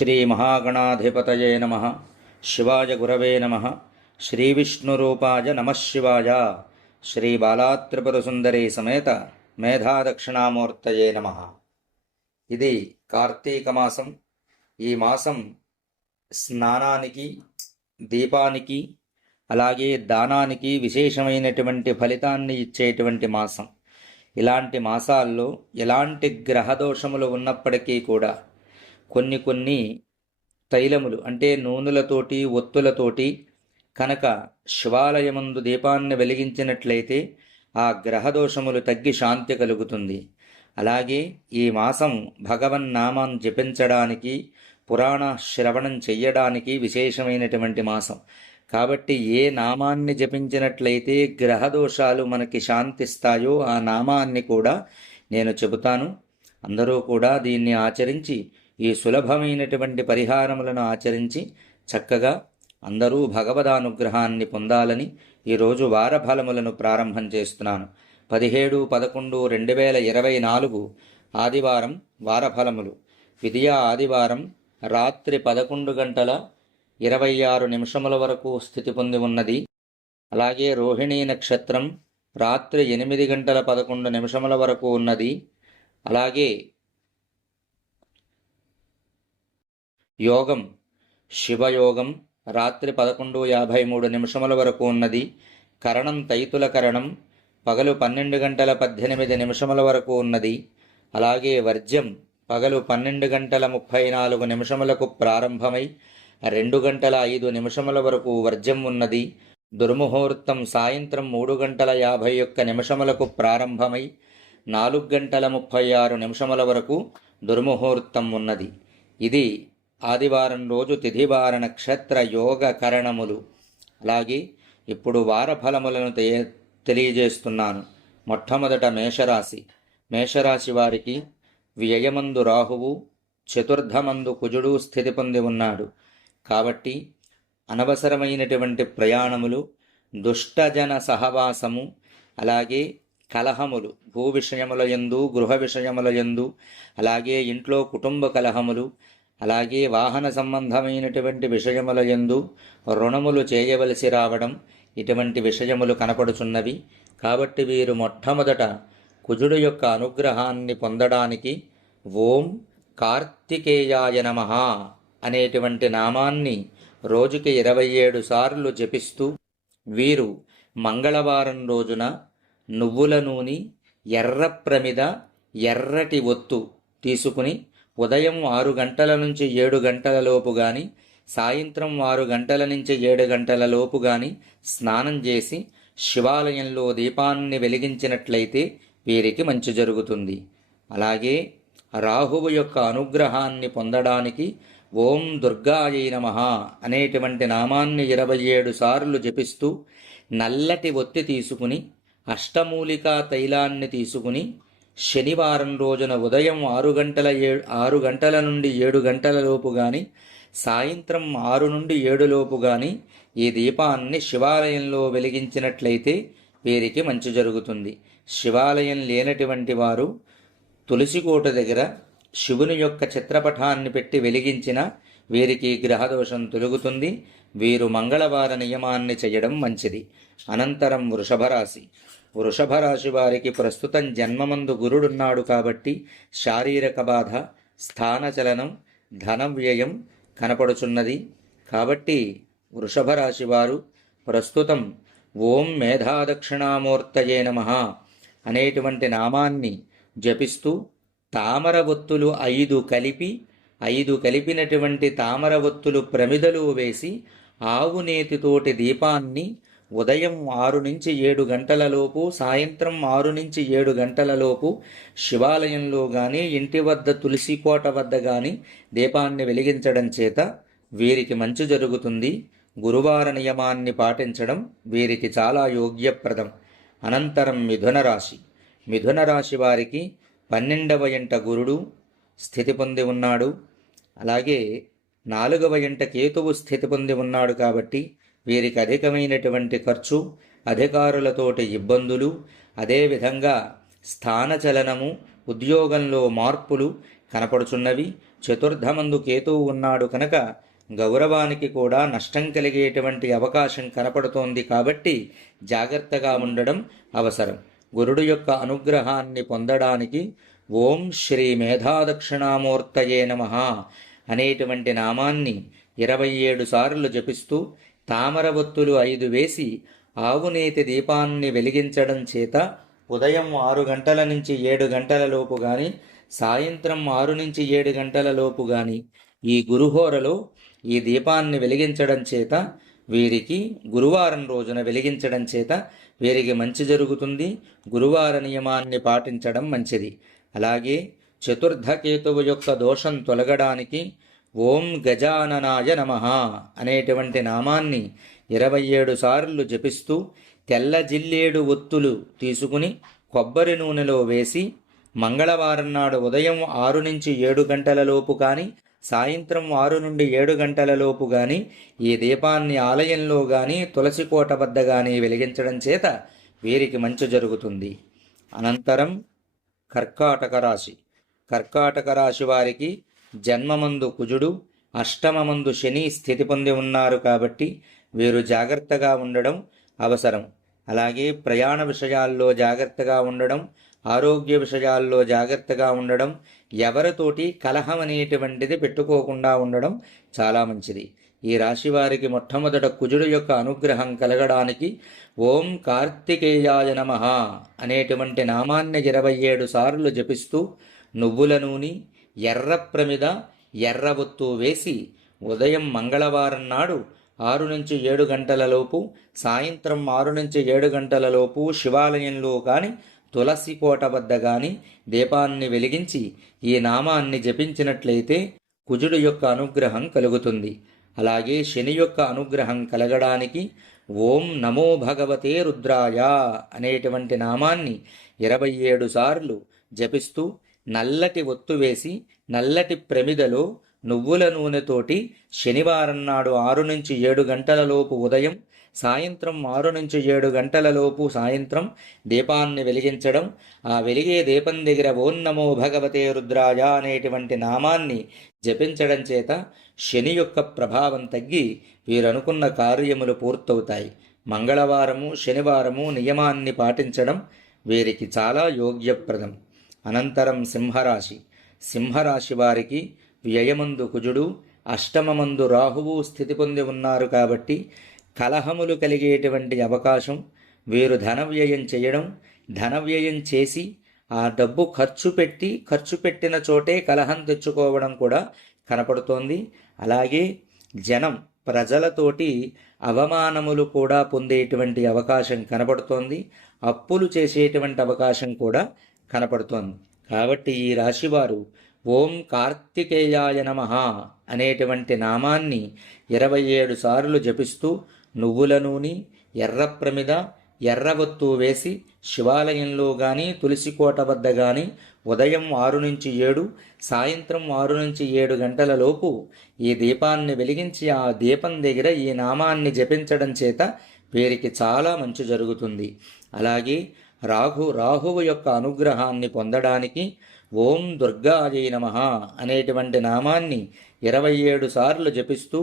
శ్రీ మహాగణాధిపతయే నమః. శివాయ గురవే నమః. శ్రీ విష్ణురూపాయ నమః శివాయ. శ్రీ బాలాత్రిపురసుందరీ సమేత మేధాదక్షిణామూర్తయే నమః. ఇది కార్తీక మాసం. ఈ మాసం స్నానానికి, దీపానికి, అలాగే దానానికి విశేషమైనటువంటి ఫలితాన్ని ఇచ్చేటువంటి మాసం. ఇలాంటి మాసాల్లో ఎలాంటి గ్రహదోషములు ఉన్నప్పటికీ కూడా కొన్ని తైలములు అంటే నూనెలతోటి, ఒత్తులతోటి కనుక శివాలయమందు దీపాన్ని వెలిగించినట్లయితే ఆ గ్రహదోషములు తగ్గి శాంతి కలుగుతుంది. అలాగే ఈ మాసం భగవన్నామాన్ని జపించడానికి, పురాణ శ్రవణం చెయ్యడానికి విశేషమైనటువంటి మాసం. కాబట్టి ఏ నామాన్ని జపించినట్లయితే గ్రహదోషాలు మనకి శాంతిస్తాయో ఆ నామాన్ని కూడా నేను చెబుతాను. అందరూ కూడా దీన్ని ఆచరించి, ఈ సులభమైనటువంటి పరిహారములను ఆచరించి చక్కగా అందరూ భగవదానుగ్రహాన్ని పొందాలని ఈరోజు వారఫలములను ప్రారంభం చేస్తున్నాను. 17/11/2024 ఆదివారం వారఫలములు. విద్యా ఆదివారం రాత్రి 11:26 వరకు స్థితి పొంది ఉన్నది. అలాగే రోహిణీ నక్షత్రం రాత్రి 8:11 వరకు ఉన్నది. అలాగే యోగం శివయోగం రాత్రి 11:53 వరకు ఉన్నది. కరణం తైతుల కరణం పగలు 12:18 వరకు ఉన్నది. అలాగే వర్జ్యం పగలు 12:34 ప్రారంభమై 2:05 వరకు వర్జ్యం ఉన్నది. దుర్ముహూర్తం సాయంత్రం 3:51 ప్రారంభమై 4:36 వరకు దుర్ముహూర్తం ఉన్నది. ఇది ఆదివారం రోజు తిథివార నక్షత్ర యోగ కరణములు. అలాగే ఇప్పుడు వారఫలములను తెలియజేస్తున్నాను. మొట్టమొదట మేషరాశి. మేషరాశి వారికి వ్యయమందు రాహువు, చతుర్థమందు కుజుడు స్థితి పొంది ఉన్నాడు. కాబట్టి అనవసరమైనటువంటి ప్రయాణములు, దుష్టజన సహవాసము, అలాగే కలహములు, భూ విషయముల యందు, గృహ విషయముల యందు, అలాగే ఇంట్లో కుటుంబ కలహములు, అలాగే వాహన సంబంధమైనటువంటి విషయముల యందు రుణములు చేయవలసి రావడం, ఇటువంటి విషయములు కనపడుచున్నవి. కాబట్టి వీరు మొట్టమొదట కుజుడు యొక్క అనుగ్రహాన్ని పొందడానికి ఓం కార్తికేయాయ నమః అనేటువంటి నామాన్ని రోజుకి 27 సార్లు జపిస్తూ, వీరు మంగళవారం రోజున నువ్వుల నూనె, ఎర్ర ప్రమిద, ఎర్రటి ఒత్తు తీసుకుని ఉదయం 6 గంటల నుంచి 7 గంటల లోపు కానీ, సాయంత్రం 6 గంటల నుంచి 7 గంటల లోపు కానీ స్నానం చేసి శివాలయంలో దీపాన్ని వెలిగించినట్లయితే వీరికి మంచి జరుగుతుంది. అలాగే రాహువు యొక్క అనుగ్రహాన్ని పొందడానికి ఓం దుర్గాయై నమః అనేటువంటి నామాన్ని 27 సార్లు జపిస్తూ నల్లటి ఒత్తి తీసుకుని అష్టమూలికా తైలాన్ని తీసుకుని శనివారం రోజున ఉదయం 6 గంటల నుండి 7 గంటల లోపు కానీ, సాయంత్రం 6 నుండి 7 లోపు కానీ ఈ దీపాన్ని శివాలయంలో వెలిగించినట్లయితే వీరికి మంచి జరుగుతుంది. శివాలయం లేనటువంటి వారు తులసికోట దగ్గర శివుని యొక్క చిత్రపటాన్ని పెట్టి వెలిగించిన వీరికి గ్రహదోషం తొలగుతుంది. వీరు మంగళవార నియమాన్ని చేయడం మంచిది. అనంతరం వృషభరాశి. వృషభరాశి వారికి ప్రస్తుతం జన్మమందు గురుడున్నాడు కాబట్టి శారీరక బాధ, స్థానచలనం, ధన వ్యయం కనపడుచున్నది. కాబట్టి వృషభరాశి వారు ప్రస్తుతం ఓం మేధాదక్షిణామూర్తయే నమః అనేటువంటి నామాన్ని జపిస్తూ తామర ఒత్తులు 5 కలిపినటువంటి తామర ఒత్తులు ప్రమిదలు వేసి ఆవు నేతితోటి దీపాన్ని ఉదయం 6 నుంచి 7 గంటల లోపు, సాయంత్రం 6 నుంచి 7 గంటల లోపు శివాలయంలో కానీ, ఇంటి వద్ద తులసి కోట వద్ద కానీ దీపాన్ని వెలిగించడం చేత వీరికి మంచి జరుగుతుంది. గురువార నియమాన్ని పాటించడం వీరికి చాలా యోగ్యప్రదం. అనంతరం మిథున రాశి. మిథున రాశి వారికి 12వ ఇంట గురుడు స్థితి పొంది ఉన్నాడు. అలాగే 4వ ఇంట కేతువు స్థితి పొంది ఉన్నాడు. కాబట్టి వీరికి అధికమైనటువంటి ఖర్చు, అధికారులతోటి ఇబ్బందులు, అదేవిధంగా స్థానచలనము, ఉద్యోగంలో మార్పులు కనపడుచున్నవి. చతుర్థమందు కేతువు ఉన్నాడు కనుక గౌరవానికి కూడా నష్టం కలిగేటువంటి అవకాశం కనపడుతోంది. కాబట్టి జాగ్రత్తగా ఉండడం అవసరం. గురుడు యొక్క అనుగ్రహాన్ని పొందడానికి ఓం శ్రీ మేధాదక్షిణామూర్తయే నమః అనేటువంటి నామాన్ని 27 సార్లు జపిస్తూ తామర ఒత్తులు 5 వేసి ఆవునేతి దీపాన్ని వెలిగించడం చేత ఉదయం 6 గంటల నుంచి 7 గంటల లోపు గాని, సాయంత్రం 6 నుంచి 7 గంటల లోపు గాని ఈ గురుహోరలో ఈ దీపాన్ని వెలిగించడం చేత వీరికి గురువారం రోజున వెలిగించడం చేత వీరికి మంచి జరుగుతుంది. గురువార నియమాన్ని పాటించడం మంచిది. అలాగే చతుర్థ కేతువు యొక్క దోషం తొలగడానికి ఓం గజాననాయ నమః అనేటువంటి నామాన్ని 27 సార్లు జపిస్తూ తెల్ల జిల్లేడు ఒత్తులు తీసుకుని కొబ్బరి నూనెలో వేసి మంగళవారం నాడు ఉదయం 6 నుంచి 7 గంటల లోపు కానీ, సాయంత్రం 6 నుండి 7 గంటల లోపు కానీ ఈ దీపాన్ని ఆలయంలో కానీ, తులసి కోట వద్ద కానీ వెలిగించడం చేత వీరికి మంచి జరుగుతుంది. అనంతరం కర్కాటక రాశి. కర్కాటక రాశి వారికి జన్మమందు కుజుడు, అష్టమమందు శని స్థితి పొంది ఉన్నారు. కాబట్టి వీరు జాగ్రత్తగా ఉండడం అవసరం. అలాగే ప్రయాణ విషయాల్లో జాగ్రత్తగా ఉండడం, ఆరోగ్య విషయాల్లో జాగ్రత్తగా ఉండడం, ఎవరితోటి కలహం అనేటువంటిది పెట్టుకోకుండా ఉండడం చాలా మంచిది. ఈ రాశి వారికి మొట్టమొదట కుజుడు యొక్క అనుగ్రహం కలగడానికి ఓం కార్తికేయాయ నమః అనేటువంటి నామాన్ని 27 సార్లు జపిస్తూ నువ్వుల నూనె, ఎర్ర ప్రమిద, ఎర్ర ఒత్తు వేసి ఉదయం మంగళవారం నాడు 6 నుంచి 7 గంటల లోపు, సాయంత్రం 6 నుంచి 7 గంటల లోపు శివాలయంలో కానీ, తులసి కోట వద్ద కానీ దీపాన్ని వెలిగించి ఈ నామాన్ని జపించినట్లయితే కుజుడు యొక్క అనుగ్రహం కలుగుతుంది. అలాగే శని యొక్క అనుగ్రహం కలగడానికి ఓం నమో భగవతే రుద్రాయ అనేటువంటి నామాన్ని 27 సార్లు జపిస్తూ నల్లటి ఒత్తు వేసి నల్లటి ప్రమిదలో నువ్వుల నూనెతోటి శనివారం నాడు 6 నుంచి 7 గంటల లోపు ఉదయం, సాయంత్రం 6 నుంచి 7 గంటల లోపు సాయంత్రం దీపాన్ని వెలిగించడం. ఆ వెలిగే దీపం దగ్గర ఓం నమో భగవతే రుద్రాయ అనేటువంటి నామాన్ని జపించడం చేత శని యొక్క ప్రభావం తగ్గి వీరనుకున్న కార్యములు పూర్తవుతాయి. మంగళవారము, శనివారము నియమాన్ని పాటించడం వీరికి చాలా యోగ్యప్రదం. అనంతరం సింహరాశి. సింహరాశి వారికి వ్యయమందు కుజుడు, అష్టమమందు రాహువు స్థితి పొంది ఉన్నారు. కాబట్టి కలహములు కలిగేటువంటి అవకాశం, వీరు ధన వ్యయం చేయడం, ధన వ్యయం చేసి ఆ డబ్బు ఖర్చు పెట్టిన చోటే కలహం తెచ్చుకోవడం కూడా కనపడుతోంది. అలాగే ప్రజలతోటి అవమానములు కూడా పొందేటువంటి అవకాశం కనపడుతోంది. అప్పులు చేసేటువంటి అవకాశం కూడా కనపడుతోంది. కాబట్టి ఈ రాశివారు ఓం కార్తికేయాయ నమః అనేటువంటి నామాన్ని 27 సార్లు జపిస్తూ నువ్వుల నూనె, ఎర్ర ప్రమిద, ఎర్రవత్తు వేసి శివాలయంలో కానీ, తులసి కోట వద్ద కానీ ఉదయం 6 నుంచి 7, సాయంత్రం 6 నుంచి 7 గంటల లోపు ఈ దీపాన్ని వెలిగించి ఆ దీపం దగ్గర ఈ నామాన్ని జపించడం చేత వీరికి చాలా మంచి జరుగుతుంది. అలాగే రాహువు యొక్క అనుగ్రహాన్ని పొందడానికి ఓం దుర్గాయై నమః అనేటువంటి నామాన్ని 27 సార్లు జపిస్తూ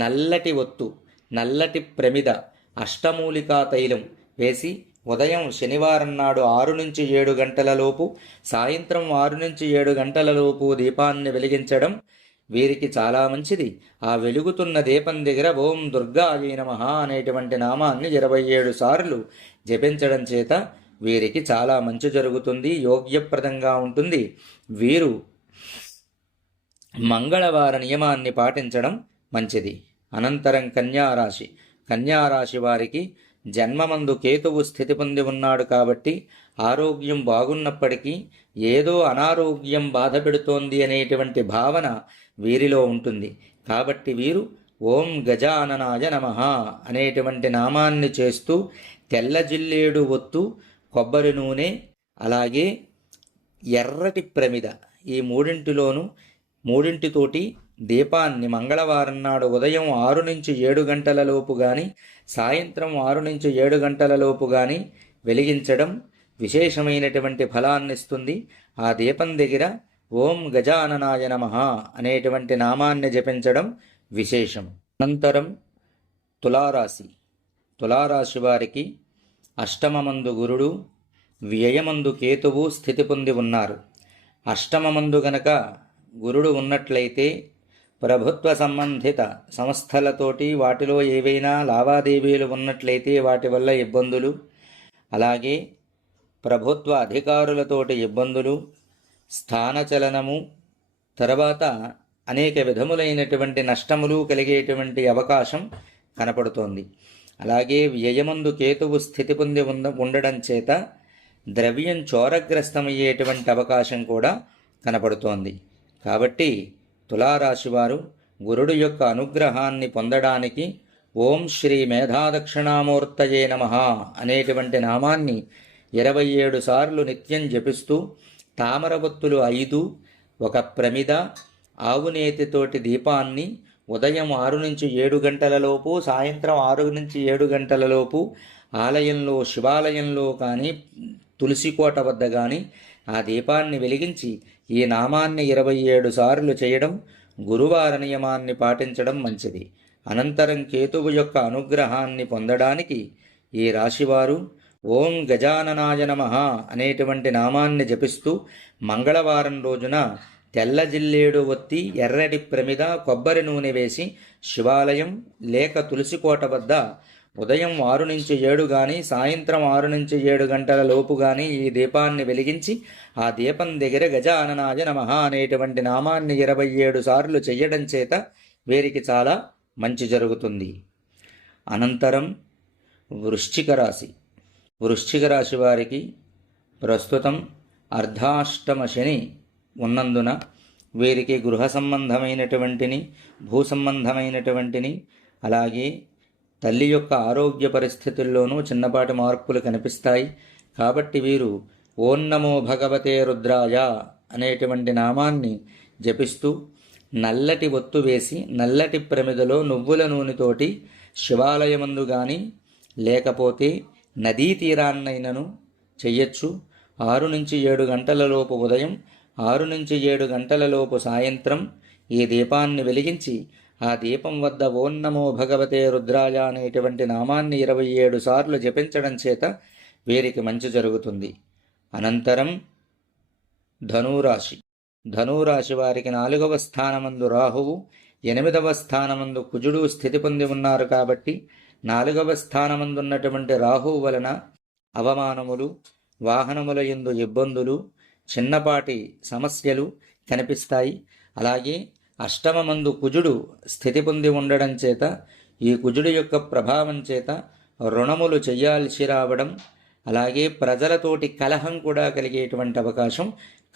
నల్లటి ఒత్తు, నల్లటి ప్రమిద, అష్టమూలికా తైలం వేసి ఉదయం శనివారం నాడు 6 నుంచి 7 గంటల లోపు, సాయంత్రం 6 నుంచి 7 గంటల లోపు దీపాన్ని వెలిగించడం వీరికి చాలా మంచిది. ఆ వెలుగుతున్న దీపం దగ్గర ఓం దుర్గాయై నమః అనేటువంటి నామాన్ని 27 సార్లు జపించడం చేత వీరికి చాలా మంచి జరుగుతుంది, యోగ్యప్రదంగా ఉంటుంది. వీరు మంగళవార నియమాన్ని పాటించడం మంచిది. అనంతరం కన్యారాశి. కన్యారాశి వారికి జన్మమందు కేతువు స్థితి పొంది ఉన్నాడు. కాబట్టి ఆరోగ్యం బాగున్నప్పటికీ ఏదో అనారోగ్యం బాధ పెడుతోంది అనేటువంటి భావన వీరిలో ఉంటుంది. కాబట్టి వీరు ఓం గజాననాయ నమః అనేటువంటి నామాన్ని చేస్తూ తెల్ల జిల్లేడు ఒత్తు, కొబ్బరి నూనె, అలాగే ఎర్రటి ప్రమిద ఈ మూడింటితోటి దీపాన్ని మంగళవారం నాడు ఉదయం 6 నుంచి 7 గంటల లోపు కానీ, సాయంత్రం 6 నుంచి 7 గంటల లోపు కానీ వెలిగించడం విశేషమైనటువంటి ఫలాన్నిస్తుంది. ఆ దీపం దగ్గర ఓం గజాననాయ నమః అనేటువంటి నామాన్ని జపించడం విశేషం. అనంతరం తులారాశి. తులారాశి వారికి అష్టమమందు గురుడు, వ్యయమందు కేతువు స్థితి పొంది ఉన్నారు. అష్టమమందు గనక గురుడు ఉన్నట్లయితే ప్రభుత్వ సంబంధిత సంస్థలతోటి వాటిలో ఏవైనా లావాదేవీలు ఉన్నట్లయితే వాటి వల్ల ఇబ్బందులు, అలాగే ప్రభుత్వ అధికారులతోటి ఇబ్బందులు, స్థానచలనము, తర్వాత అనేక విధములైనటువంటి నష్టములు కలిగేటువంటి అవకాశం కనపడుతోంది. అలాగే వ్యయమందు కేతువు స్థితి పొంది ఉండడం చేత ద్రవ్యం చోరగ్రస్తమయ్యేటువంటి అవకాశం కూడా కనపడుతోంది. కాబట్టి తులారాశివారు గురుడు యొక్క అనుగ్రహాన్ని పొందడానికి ఓం శ్రీ మేధాదక్షిణామూర్తయే నమః అనేటువంటి నామాన్ని 27 సార్లు నిత్యం జపిస్తూ తామరవత్తులు 5, ఒక ప్రమిద, ఆవునేతితోటి దీపాన్ని ఉదయం 6 నుంచి 7 గంటలలోపు, సాయంత్రం 6 నుంచి 7 గంటలలోపు ఆలయంలో, శివాలయంలో కానీ తులసికోట వద్ద కానీ ఆ దీపాన్ని వెలిగించి ఈ నామాన్ని 27 సార్లు చేయడం, గురువార నియమాన్ని పాటించడం మంచిది. అనంతరం కేతువు యొక్క అనుగ్రహాన్ని పొందడానికి ఈ రాశివారు ఓం గజాననాయ నమః అనేటువంటి నామాన్ని జపిస్తూ మంగళవారం రోజున తెల్ల జిల్లేడు ఒత్తి, ఎర్రటి ప్రమిద, కొబ్బరి నూనె వేసి శివాలయం లేక తులసికోట వద్ద ఉదయం 6 నుంచి 7 కానీ సాయంత్రం 6 నుంచి 7 గంటల లోపు కానీ ఈ దీపాన్ని వెలిగించి ఆ దీపం దగ్గర గజాననాయ నమః అనేటువంటి నామాన్ని 27 సార్లు చెయ్యడం చేత వీరికి చాలా మంచి జరుగుతుంది. అనంతరం వృశ్చిక రాశి. వృశ్చిక రాశి వారికి ప్రస్తుతం అర్ధాష్టమ శని ఉన్నందున వీరికి గృహ సంబంధమైనటువంటిని, భూ సంబంధమైనటువంటిని, అలాగే తల్లి యొక్క ఆరోగ్య పరిస్థితుల్లోనూ చిన్నపాటి మార్పులు కనిపిస్తాయి. కాబట్టి వీరు ఓం నమో భగవతే రుద్రాయ అనేటువంటి నామాన్ని జపిస్తూ నల్లటి ఒత్తు వేసి నల్లటి ప్రమిదలో నువ్వుల నూనెతోటి శివాలయమందు కానీ లేకపోతే నదీ తీరాన్నైనను చెయ్యొచ్చు. 6 నుంచి 7 గంటలలోపు ఉదయం, 6 నుంచి 7 గంటలలోపు సాయంత్రం ఈ దీపాన్ని వెలిగించి ఆ దీపం వద్ద ఓం నమో భగవతే రుద్రాయ అనేటువంటి నామాన్ని 27 సార్లు జపించడం చేత వీరికి మంచి జరుగుతుంది. అనంతరం ధనురాశి. ధనురాశి వారికి 4వ స్థానమందు రాహువు, 8వ స్థానమందు కుజుడు స్థితి పొంది ఉన్నారు. కాబట్టి 4వ స్థానమందున్నటువంటి రాహువు వలన అవమానములు, వాహనముల యందు ఇబ్బందులు, చిన్నపాటి సమస్యలు కనిపిస్తాయి. అలాగే అష్టమమందు కుజుడు స్థితి పొంది ఉండడం చేత ఈ కుజుడు యొక్క ప్రభావం చేత రుణములు చెయ్యాల్సి రావడం, అలాగే ప్రజలతోటి కలహం కూడా కలిగేటువంటి అవకాశం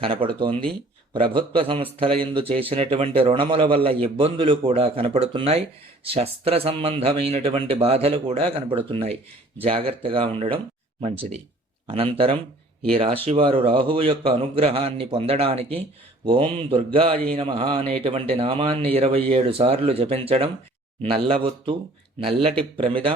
కనపడుతోంది. ప్రభుత్వ సంస్థల యందు చేసినటువంటి రుణముల వల్ల ఇబ్బందులు కూడా కనపడుతున్నాయి. శస్త్ర సంబంధమైనటువంటి బాధలు కూడా కనపడుతున్నాయి. జాగ్రత్తగా ఉండడం మంచిది. అనంతరం ఈ రాశివారు రాహువు యొక్క అనుగ్రహాన్ని పొందడానికి ఓం దుర్గాయై నమః అనేటువంటి నామాన్ని 27 సార్లు జపించడం, నల్లవొత్తు, నల్లటి ప్రమిద,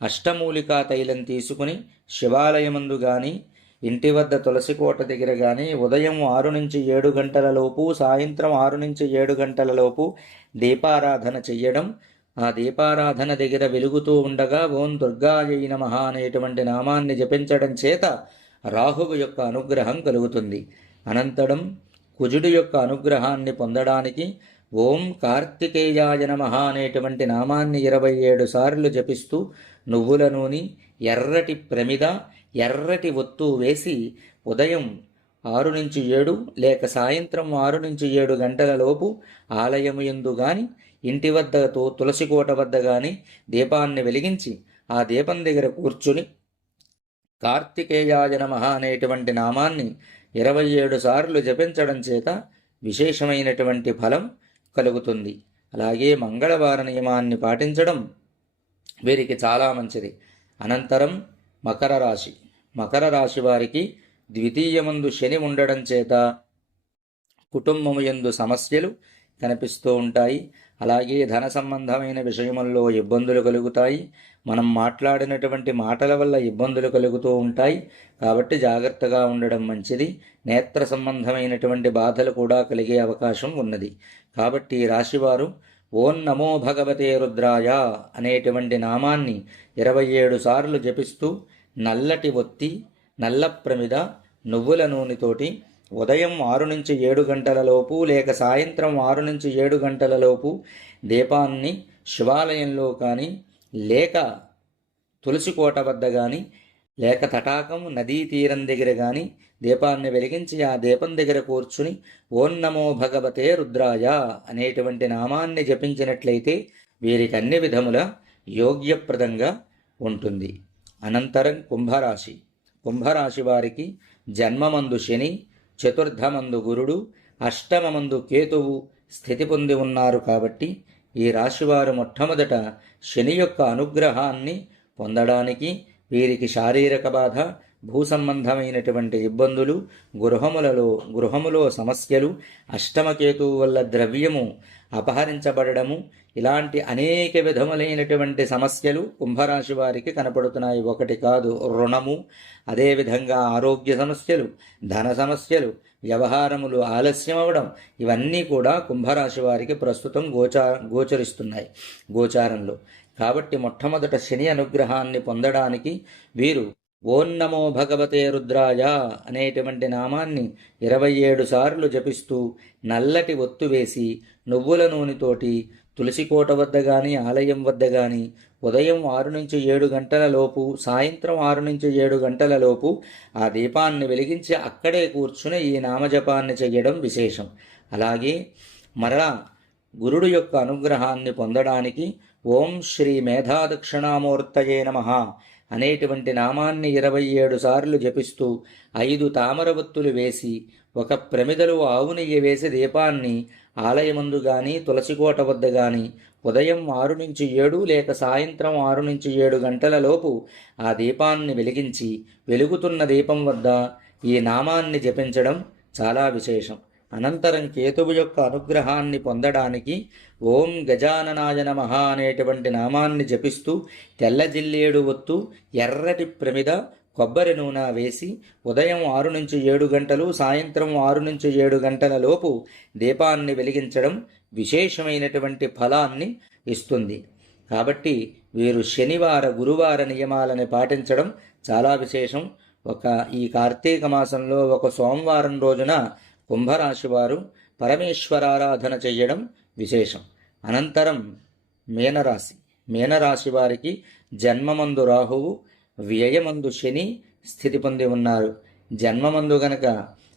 అష్టమూలికా తైలం తీసుకుని శివాలయమందు కానీ ఇంటి వద్ద తులసికోట దగ్గర కానీ ఉదయం 6 నుంచి 7 గంటలలోపు, సాయంత్రం 6 నుంచి 7 గంటలలోపు దీపారాధన చెయ్యడం. ఆ దీపారాధన దగ్గర వెలుగుతూ ఉండగా ఓం దుర్గాయై నమః అనేటువంటి నామాన్ని జపించడం చేత రాహువు యొక్క అనుగ్రహం కలుగుతుంది. అనంతరం కుజుడు యొక్క అనుగ్రహాన్ని పొందడానికి ఓం కార్తికేయాయ నమః అనేటువంటి నామాన్ని 27 సార్లు జపిస్తూ నువ్వుల నూనె, ఎర్రటి ప్రమిద, ఎర్రటి ఒత్తు వేసి ఉదయం 6 నుంచి 7 లేక సాయంత్రం 6 నుంచి 7 గంటల లోపు ఆలయము యందు గాని ఇంటి వద్ద తులసికోట వద్ద గాని దీపాన్ని వెలిగించి ఆ దీపం దగ్గర కూర్చుని కార్తికేయాయ నమః అనేటువంటి నామాన్ని 27 సార్లు జపించడం చేత విశేషమైనటువంటి ఫలం కలుగుతుంది. అలాగే మంగళవార నియమాన్ని పాటించడం వీరికి చాలా మంచిది. అనంతరం మకర రాశి. మకర రాశి వారికి ద్వితీయమందు శని ఉండడం చేత కుటుంబము యందు సమస్యలు కనిపిస్తూ ఉంటాయి. అలాగే ధన సంబంధమైన విషయముల్లో ఇబ్బందులు కలుగుతాయి. మనం మాట్లాడినటువంటి మాటల వల్ల ఇబ్బందులు కలుగుతూ ఉంటాయి. కాబట్టి జాగ్రత్తగా ఉండడం మంచిది. నేత్ర సంబంధమైనటువంటి బాధలు కూడా కలిగే అవకాశం ఉన్నది. కాబట్టి రాశివారు ఓం నమో భగవతే రుద్రాయ అనేటువంటి నామాన్ని 27 సార్లు జపిస్తూ నల్లటి ఒత్తి, నల్ల ప్రమిద, నువ్వుల నూనెతోటి ఉదయం 6 నుంచి 7 గంటలలోపు లేక సాయంత్రం 6 నుంచి 7 గంటలలోపు దీపాన్ని శివాలయంలో కానీ లేక తులసి కోట వద్ద కానీ లేక తటాకం నదీ తీరం దగ్గర కానీ దీపాన్ని వెలిగించి ఆ దీపం దగ్గర కూర్చుని ఓం నమో భగవతే రుద్రాయ అనేటువంటి నామాన్ని జపించినట్లయితే వీరికి అన్ని విధముల యోగ్యప్రదంగా ఉంటుంది. అనంతరం కుంభరాశి. కుంభరాశి వారికి జన్మమందు శని, చతుర్థమందు గురుడు, అష్టమమందు కేతువు స్థితి పొంది ఉన్నారు. కాబట్టి ఈ రాశివారు మొట్టమొదట శని యొక్క అనుగ్రహాన్ని పొందడానికి వీరికి శారీరక బాధ, భూ సంబంధమైనటువంటి ఇబ్బందులు, గృహములో సమస్యలు, అష్టమకేతువు వల్ల ద్రవ్యము అపహరించబడము, ఇలాంటి అనేక విధములైనటువంటి సమస్యలు కుంభరాశి వారికి కనపడుతున్నాయి. ఒకటి కాదు, రుణము, అదేవిధంగా ఆరోగ్య సమస్యలు, ధన సమస్యలు, వ్యవహారములు ఆలస్యం అవడం, ఇవన్నీ కూడా కుంభరాశి వారికి ప్రస్తుతం గోచరిస్తున్నాయి గోచారంలో. కాబట్టి మొట్టమొదట శని అనుగ్రహాన్ని పొందడానికి వీరు ఓం నమో భగవతే రుద్రాయ అనేటువంటి నామాన్ని 27 సార్లు జపిస్తూ నల్లటి ఒత్తు వేసి నువ్వుల నూనెతోటి తులసి కోట వద్ద కానీ ఆలయం వద్ద కానీ ఉదయం 6 నుంచి 7 గంటల లోపు, సాయంత్రం 6 నుంచి 7 గంటల లోపు ఆ దీపాన్ని వెలిగించి అక్కడే కూర్చుని ఈ నామజపాన్ని చెయ్యడం విశేషం. అలాగే మరలా గురుడు యొక్క అనుగ్రహాన్ని పొందడానికి ఓం శ్రీ మేధాదక్షిణామూర్తయే నమః అనేటువంటి నామాన్ని 27 సార్లు జపిస్తూ 5 తామరవత్తులు వేసి ఒక ప్రమిదలో ఆవు నెయ్యి వేసి దీపాన్ని ఆలయమందు కానీ తులసికోట వద్ద కానీ ఉదయం 6 నుంచి 7 లేక సాయంత్రం 6 నుంచి 7 గంటల లోపు ఆ దీపాన్ని వెలిగించి వెలుగుతున్న దీపం వద్ద ఈ నామాన్ని జపించడం చాలా విశేషం. అనంతరం కేతువు యొక్క అనుగ్రహాన్ని పొందడానికి ఓం గజాననాయ నమః అనేటువంటి నామాన్ని జపిస్తూ తెల్ల జిల్లేడు ఒత్తు, ఎర్రటి ప్రమిద, కొబ్బరి నూనె వేసి ఉదయం 6 నుంచి 7 గంటలు, సాయంత్రం 6 నుంచి 7 గంటల లోపు దీపాన్ని వెలిగించడం విశేషమైనటువంటి ఫలాన్ని ఇస్తుంది. కాబట్టి వీరు శనివార, గురువార నియమాలని పాటించడం చాలా విశేషం. ఈ కార్తీక మాసంలో ఒక సోమవారం రోజున కుంభరాశి వారు పరమేశ్వరారాధన చెయ్యడం విశేషం. అనంతరం మీనరాశి. మీనరాశి వారికి జన్మమందు రాహువు, వ్యయమందు శని స్థితి పొంది ఉన్నారు. జన్మమందు గనక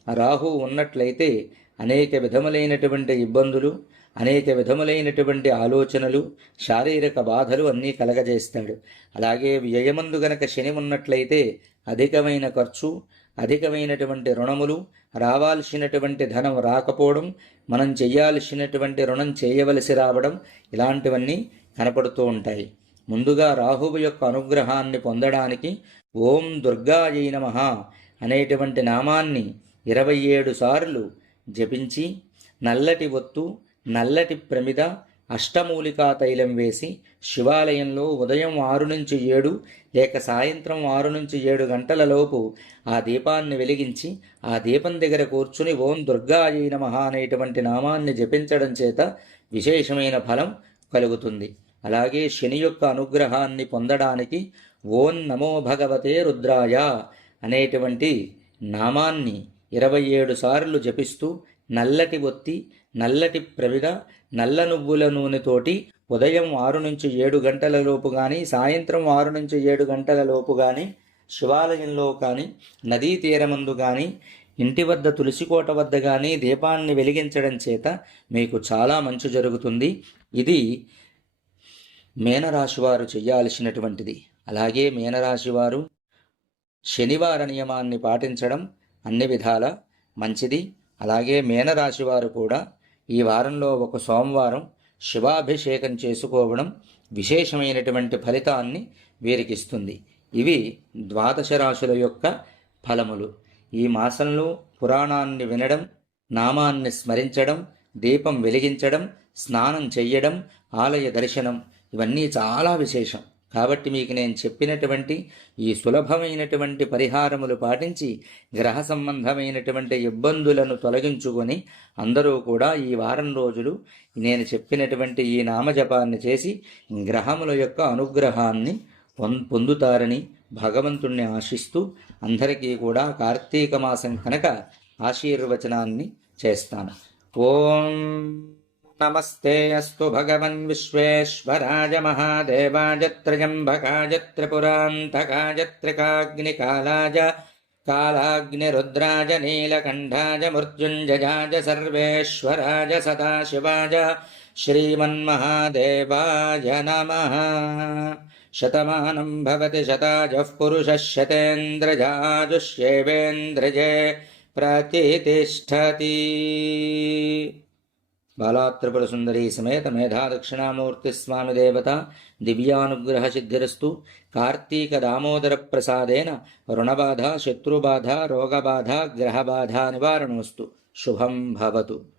రాహువు ఉన్నట్లయితే అనేక విధములైనటువంటి ఇబ్బందులు, అనేక విధములైనటువంటి ఆలోచనలు, శారీరక బాధలు అన్నీ కలగజేస్తాడు. అలాగే వ్యయమందు గనక శని ఉన్నట్లయితే అధికమైన ఖర్చు, అధికమైనటువంటి రుణములు, రావాల్సినటువంటి ధనం రాకపోవడం, మనం చెయ్యాల్సినటువంటి రుణం చేయవలసి రావడం, ఇలాంటివన్నీ కనపడుతూ ఉంటాయి. ముందుగా రాహువు యొక్క అనుగ్రహాన్ని పొందడానికి ఓం దుర్గాయై నమః అనేటువంటి నామాన్ని 27 సార్లు జపించి నల్లటి ఒత్తు, నల్లటి ప్రమిద, అష్టమూలికా తైలం వేసి శివాలయంలో ఉదయం 6 నుంచి 7 లేక సాయంత్రం 6 నుంచి 7 గంటల లోపు ఆ దీపాన్ని వెలిగించి ఆ దీపం దగ్గర కూర్చుని ఓం దుర్గాయై నమః అనేటువంటి నామాన్ని జపించడం చేత విశేషమైన ఫలం కలుగుతుంది. అలాగే శని యొక్క అనుగ్రహాన్ని పొందడానికి ఓం నమో భగవతే రుద్రాయ అనేటువంటి నామాన్ని 27 సార్లు జపిస్తూ నల్లటి ఒత్తి, నల్లటి ప్రమిద, నల్ల నువ్వుల నూనెతోటి ఉదయం 6 నుంచి 7 గంటల లోపు కానీ, సాయంత్రం 6 నుంచి 7 గంటల లోపు కానీ, శివాలయంలో కానీ, నదీ తీరమందు కానీ, ఇంటి వద్ద తులసికోట వద్ద కానీ దీపాన్ని వెలిగించడం చేత మీకు చాలా మంచి జరుగుతుంది. ఇది మీనరాశివారు చెయ్యాల్సినటువంటిది. అలాగే మీనరాశివారు శనివార నియమాన్ని పాటించడం అన్ని విధాల మంచిది. అలాగే మీనరాశివారు కూడా ఈ వారంలో ఒక సోమవారం శివాభిషేకం చేసుకోవడం విశేషమైనటువంటి ఫలితాన్ని వీరికిస్తుంది. ఇవి 12 రాశుల యొక్క ఫలములు. ఈ మాసంలో పురాణాన్ని వినడం, నామాన్ని స్మరించడం, దీపం వెలిగించడం, స్నానం చెయ్యడం, ఆలయ దర్శనం ఇవన్నీ చాలా విశేషం. కాబట్టి మీకు నేను చెప్పినటువంటి ఈ సులభమైనటువంటి పరిహారములు పాటించి గ్రహ సంబంధమైనటువంటి ఇబ్బందులను తొలగించుకొని అందరూ కూడా ఈ వారం రోజులు నేను చెప్పినటువంటి ఈ నామజపాన్ని చేసి గ్రహముల యొక్క అనుగ్రహాన్ని పొందుతారని భగవంతుణ్ణి ఆశిస్తూ అందరికీ కూడా కార్తీక మాసం కనుక ఆశీర్వచనాన్ని చేస్తాను. ఓం నమస్తే అస్తు భగవన్ విశ్వేశ్వరాయ మహాదేవాయ త్రయంబకాయ త్రిపురాంతకాయ త్రికాగ్నికాలాయ కాలాగ్నిరుద్రాయ నీలకంఠాయ మృత్యుంజయాయ సర్వేశ్వరాయ సదాశివాయ శ్రీమన్మహాదేవాయ నమః. శతమానం భవతి శతాయః పురుషः శతేంద్రియాయుష్యేవేంద్రియే ప్రతితిష్ఠతి. బాలాత్రిపుర సుందరీ సమేత మేధా దక్షిణామూర్తి స్వామి దేవత దివ్యానుగ్రహ సిద్ధిరస్తు. కార్తీక దామోదర ప్రసాదేన రుణబాధ శత్రుబాధ రోగబాధ గ్రహబాధ నివారణోస్తు. శుభం భవతు.